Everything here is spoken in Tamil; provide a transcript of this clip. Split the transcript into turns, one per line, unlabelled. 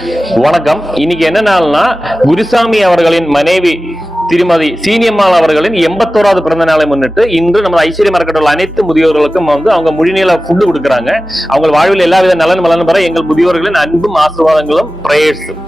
வணக்கம். இன்னைக்கு என்ன நாள்னா குருசாமி அவர்களின் மனைவி திருமதி சீனியம்மாள் அவர்களின் எண்பத்தோராவது பிறந்த நாளை முன்னிட்டு இன்று நம்ம ஐஸ்வர்யம் உள்ள அனைத்து முதியோர்களுக்கும் வந்து அவங்க முழுநீள ஃபுட்டு கொடுக்குறாங்க. அவங்க வாழ்வில் எல்லா வித நலன் மலன் பெற எங்கள் முதியோர்களின் அன்பும் ஆசீர்வாதங்களும் பிரேயர்ஸும்